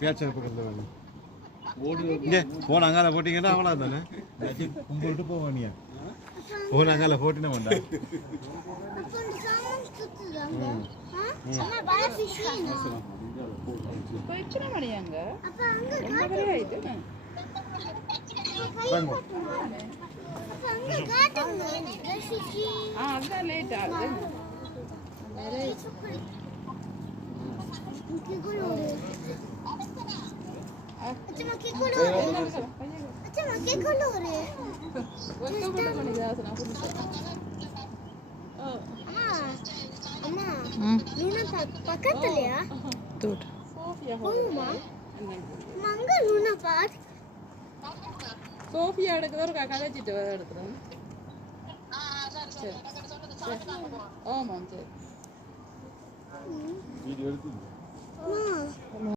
பேச்சர் பக்கத்தில் வேணும் இங்கே போன அங்கால போட்டிங்கன்னா அவ்வளோ தானே கும்பிட்டு போவானியா போன அங்கால போட்டினா வேண்டா அதுதான் லேட் ஆகுது பக்கத்துலயா சோஃபியா எடுக்குது ஒரு கதைச்சிட்டு எடுக்கிறேன் ஆமாம் சரி